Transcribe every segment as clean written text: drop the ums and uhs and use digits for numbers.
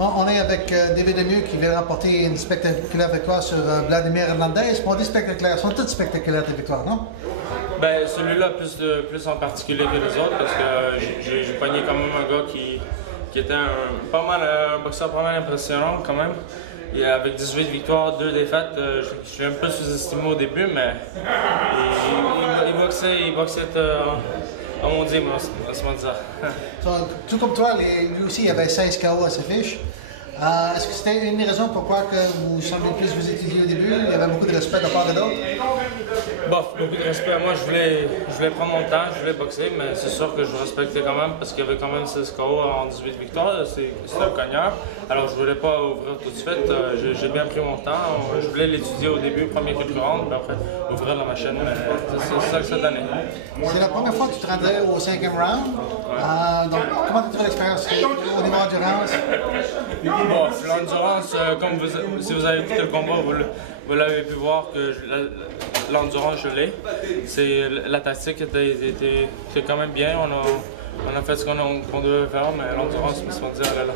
On est avec David Lemieux qui vient remporter une spectaculaire victoire sur Vladimir Hernandez. On dit spectaculaire, elles sont toutes spectaculaires tes victoires, non? Ben, celui-là plus en particulier que les autres parce que j'ai pogné quand même un gars qui était un boxeur pas mal impressionnant quand même. Et avec 18 victoires, 2 défaites, je suis un peu sous-estimé au début, mais il boxait à mon dieu, on se dit ça. Tout comme toi, lui aussi, il avait 16 KO à sa fiche. Est-ce que c'était une des raisons pourquoi que vous semblez plus vous étudier au début? Il y avait beaucoup de respect de part de l'autre? Bon, beaucoup de respect. Moi, je voulais prendre mon temps, je voulais boxer, mais c'est sûr que je respectais quand même parce qu'il y avait quand même 16 KO en 18 victoires. C'est un cogneur. Alors, je voulais pas ouvrir tout de suite. J'ai bien pris mon temps. Je voulais l'étudier au début, premier quelques rounds, puis après ouvrir la machine. C'est ça que ça donnait. C'est la première fois que tu te rendais au 5e round. Donc, comment tu trouves l'expérience au niveau endurance? Bon, l'endurance, si vous avez écouté le combat, vous l'avez pu voir que l'endurance, je l'ai. La tactique était quand même bien. On a fait ce qu'on devait faire, mais l'endurance, je me suis dit, elle est là.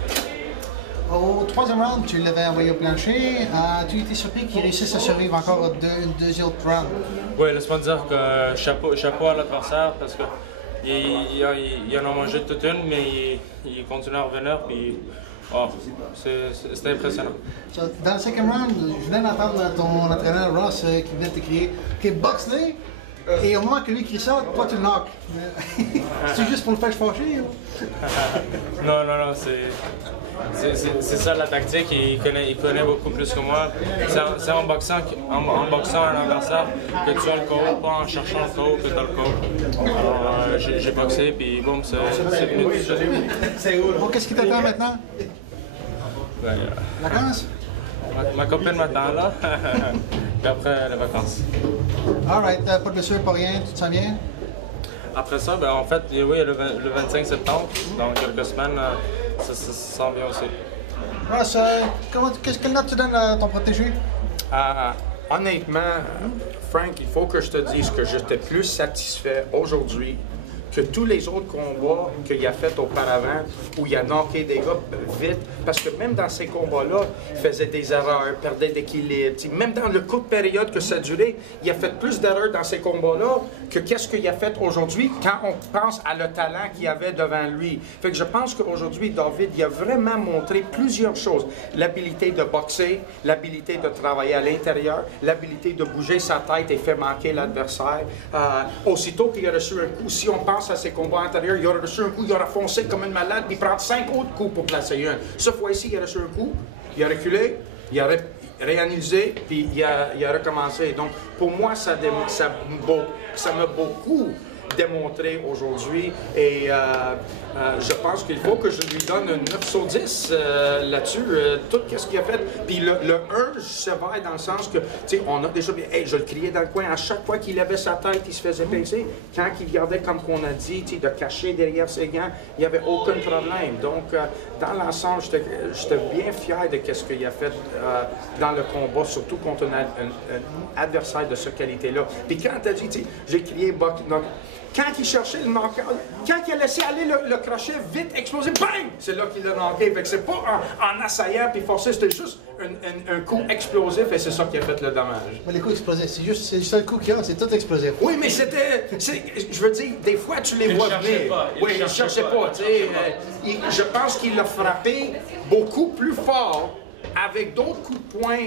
Au 3e round, tu l'avais envoyé au plancher. Tu étais surpris qu'il réussisse à survivre encore une deuxième round? Oui, laisse-moi dire que chapeau à l'adversaire parce que il en a mangé toute une, mais il continue à revenir. Puis, oh, c'est impressionnant. Dans le 5e round, je venais d'entendre ton entraîneur Ross qui venait de te crier « OK, boxe-les ». Et au moment que lui crie ça, toi tu le knock. C'est juste pour le faire fâcher? Non, c'est ça la tactique. Il connaît beaucoup plus que moi. C'est en boxant un adversaire que tu as le KO, pas en cherchant le KO que tu as le KO. Alors j'ai boxé, puis boum, c'est venu du jeu. Bon, qu'est-ce qui t'attend maintenant? Ben, Vacances? Ma copine m'attend là, puis après les vacances. Alright, pas de blessure, pas rien, tout ça bien? Après ça, ben, en fait, oui, le 25 septembre, dans quelques semaines, ça sent bien aussi. Ross, quelle note tu donnes à ton protégé? Honnêtement, Frank, il faut que je te dise que j'étais plus satisfait aujourd'hui que tous les autres combats qu'il a fait auparavant, où il a knocké des gars vite, parce que même dans ces combats-là, il faisait des erreurs, perdait d'équilibre. Même dans le courte période que ça durait, il a fait plus d'erreurs dans ces combats-là que qu'est-ce qu'il a fait aujourd'hui quand on pense à le talent qu'il avait devant lui. Fait que je pense qu'aujourd'hui, David, il a vraiment montré plusieurs choses. L'habilité de boxer, l'habilité de travailler à l'intérieur, l'habilité de bouger sa tête et faire manquer l'adversaire. Aussitôt qu'il a reçu un coup, si on pense à ses combats antérieurs, il aura reçu un coup, il aura foncé comme une malade, puis il prend 5 autres coups pour placer un. Cette fois-ci, il a reçu un coup, il a reculé, il a réanalysé, puis il a recommencé. Donc, pour moi, ça m'a beaucoup démontré aujourd'hui et je pense qu'il faut que je lui donne un 9 sur 10 là-dessus, tout ce qu'il a fait. Puis le 1, je sévère dans le sens que, tu sais, on a déjà, hey, je le criais dans le coin, à chaque fois qu'il levait sa tête, il se faisait pincer. Quand il gardait, comme qu'on a dit, tu sais, de cacher derrière ses gants, il n'y avait aucun problème. Donc, dans l'ensemble, j'étais bien fier de ce qu'il a fait dans le combat, surtout contre un adversaire de cette qualité-là. Puis quand tu as dit, tu sais, j'ai crié quand il cherchait le knockout, quand il a laissé aller le crochet vite explosé, bang! C'est là qu'il l'a knocké. Fait que c'est pas en assaillant puis forcé, c'était juste un coup explosif et c'est ça qui a fait le dommage. Mais les coups explosifs, c'est le seul coup qu'il y a, c'est tout explosif. Oui, mais je veux dire, des fois tu les vois venir. Oui, il ne cherchait pas, tu sais. Je pense qu'il l'a frappé beaucoup plus fort avec d'autres coups de poing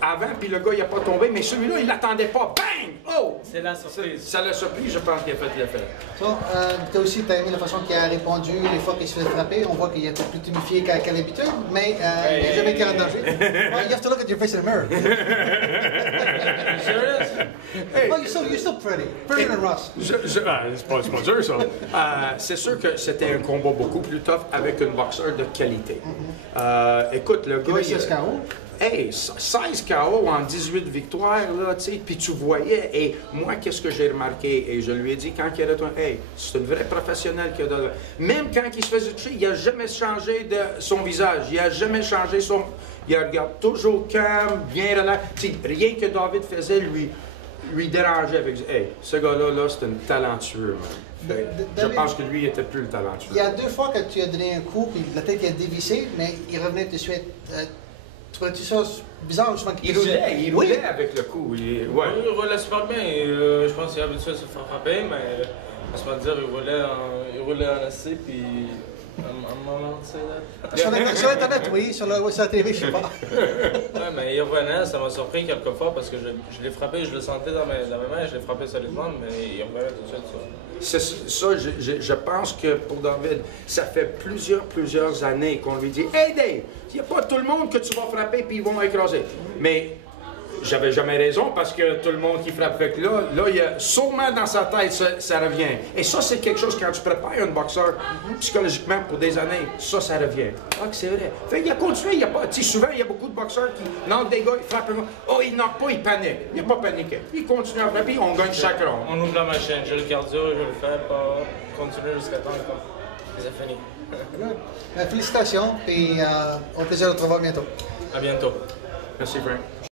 avant, puis le gars, il n'a pas tombé, mais celui-là, il ne l'attendait pas. Bang! Oh! C'est la surprise. Ça l'a surpris, je pense qu'il a fait l'effet. Tu as aussi aimé la façon qu'il a répondu les fois qu'il se fait frapper. On voit qu'il est un peu plus tumifié qu'à l'habitude, mais il n'a jamais été en danger. Well, you have to look at your face in the mirror. Serious? Hey. Well, you're still pretty. Prettier than Ross. C'est pas dur, ça. C'est sûr que c'était un combat beaucoup plus tough avec un boxeur de qualité. Écoute, le gars... 16 KO. Hey, 16 KO en 18 victoires, là, tu sais, puis tu voyais, et moi, qu'est-ce que j'ai remarqué, et je lui ai dit quand il a retourné, hey, c'est une vraie professionnelle qui a donné. Même quand il se faisait toucher, il n'a jamais changé de son visage, il n'a jamais changé son... Il regarde toujours calme, bien relax. Tu sais, rien que David faisait lui dérangeait avec, hey, ce gars-là, là, c'est un talentueux, man. Je pense que lui, il était plus le talentueux. Il y a 2 fois que tu as donné un coup, puis la tête qui a dévissé, mais il revenait tout de suite. Trouvais-tu ça bizarre? Il roulait avec le coup. Ouais. Il roulait super bien. Je pense qu'il est habitué à se faire frapper, mais à se dire, il roulait en assez, puis. Sur Internet, oui, sur la télé, je sais pas. Ouais, mais il revenait, ça m'a surpris quelquefois parce que je l'ai frappé, je le sentais dans mes mains, je l'ai frappé solidement, mais il revenait tout de suite. Ça, je pense que pour David, ça fait plusieurs années qu'on lui dit « Hey Dave, il n'y a pas tout le monde que tu vas frapper puis ils vont écraser. » Mais j'avais jamais raison parce que tout le monde qui frappe. Fait que là, il y a sûrement dans sa tête, ça revient. Et ça, c'est quelque chose quand tu prépares un boxeur psychologiquement pour des années, ça revient. Ah, c'est vrai. Fait qu'il a continué, souvent, il y a beaucoup de boxeurs qui knockent des gars, ils frappent un gars. Oh, ils knockent pas, ils paniquent. Il n'a pas paniqué. Il continue à frapper, on gagne chaque round. On ouvre la machine, j'ai le cardio, je le fais, pas continuer jusqu'à temps que c'est fini. Félicitations, et au plaisir de te revoir bientôt. À bientôt. Merci, Frank.